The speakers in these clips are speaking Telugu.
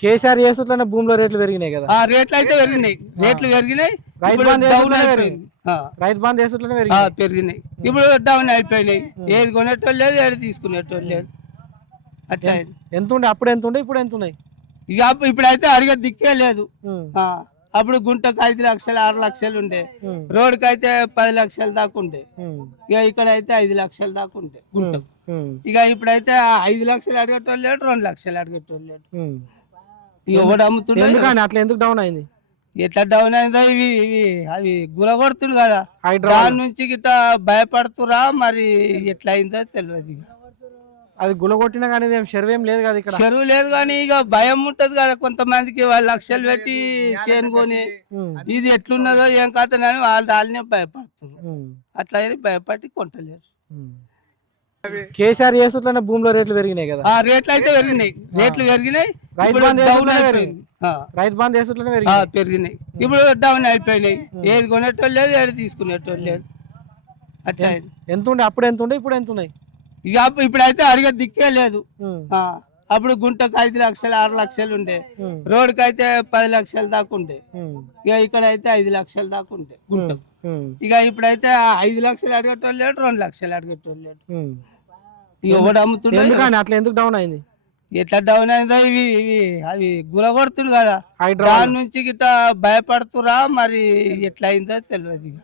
కేసీఆర్ చేసుట్లనే భూమిలో రేట్లు పెరిగినాయి కదా. రేట్లు అయితే పెరిగినాయి, రేట్లు పెరిగినాయి. రైతు ఇప్పుడు బంధు డౌన్ చేసుట్లనే అయిపోయింది. రైతు బంధు చేసుట్లనే పెరిగినాయి. పెరిగినాయి, ఇప్పుడు డౌన్ అయిపోయినాయి. ఏది కొనేటోళ్ళు లేదు, ఏది తీసుకునేటోళ్ళు లేదు. అట్లా ఎంత ఉండే అప్పుడు, ఎంత ఉండే ఇప్పుడు ఎంత ఉన్నాయి? ఇక ఇప్పుడైతే అడిగే దిక్కే లేదు. అప్పుడు గుంటకు 5 లక్షలు 6 లక్షలు ఉండే, రోడ్డుకి అయితే 10 లక్షల దాకా ఉండే. ఇక ఇక్కడ అయితే 5 లక్షల దాకా ఉండే గుంటకు. ఇక ఇప్పుడైతే 5 లక్షలు అడిగేటోళ్ళు లేడు, 2 లక్షలు అడిగేటోళ్ళు లేడు. ఇక ఒకటి అమ్ముతుండే. అట్లా ఎందుకు డౌన్ అయింది? ఎట్లా డౌన్ అయిందో ఇవి ఇవి అవి గురగొడుతుంది కదా, దాని నుంచి గిట్ట భయపడుతురా మరి ఎట్లా అయిందో తెలియదు. ఇక అది గులగొట్టినా కానీ చెరువు లేదు కదా, ఇక్కడ చెరువు లేదు కానీ ఇక భయం ఉంటది కదా కొంతమందికి. వాళ్ళు లక్షలు పెట్టి చేనుకొని ఇది ఎట్లున్నదో ఏం కథనని వాళ్ళనే భయపడుతున్నారు. అట్లా అని భయపడి కొంటలేరు. కేసీఆర్ చేసుట్లనే భూమిలో రేట్లు పెరిగినాయి కదా. రేట్లు అయితే పెరిగినాయి, రేట్లు పెరిగినాయి. రైతు ఇప్పుడు బంధు డౌన్ అయిపోయింది. రైతు బంధు చేసుట్లనే పెరిగినాయి, ఇప్పుడు డౌన్ అయిపోయినాయి. ఏది కొనేటోళ్ళు లేదు, ఏది తీసుకునేటోళ్ళు లేదు. అట్లా ఎంత ఉండే అప్పుడు, ఎంత ఉండే ఇప్పుడు ఎంత ఉన్నాయి? ఇక ఇప్పుడైతే అడిగే దిక్కే లేదు. అప్పుడు గుంటకు 5 లక్షలు 6 లక్షలు ఉండే, రోడ్డుకి అయితే 10 లక్షల దాకా ఉండే. ఇక ఇక్కడ అయితే 5 లక్షల దాకా ఉండే గుంటకు. ఇక ఇప్పుడైతే 5 లక్షలు అడిగేటోళ్ళు లేడు, 2 లక్షలు అడిగేటోళ్ళు లేడు. ఇక ఒకటి అమ్ముతుండే. అట్లా ఎందుకు డౌన్ అయింది? ఎట్లా డౌన్ అయిందో ఇవి ఇవి అవి గురగొడుతుంది కదా, దాని నుంచి గిట్ట భయపడుతురా మరి ఎట్లా అయిందో తెలియదు. ఇక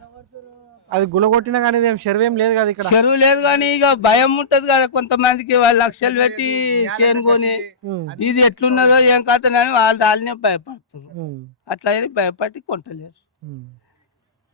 అది గులగొట్టినా కానీ చెరువు లేదు కదా, ఇక్కడ చెరువు లేదు కానీ ఇక భయం ఉంటది కదా కొంతమందికి. వాళ్ళు లక్షలు పెట్టి చేనుకొని ఇది ఎట్లున్నదో ఏం కథనని వాళ్ళనే భయపడుతున్నారు. అట్లా అని భయపడి కొంటలేరు.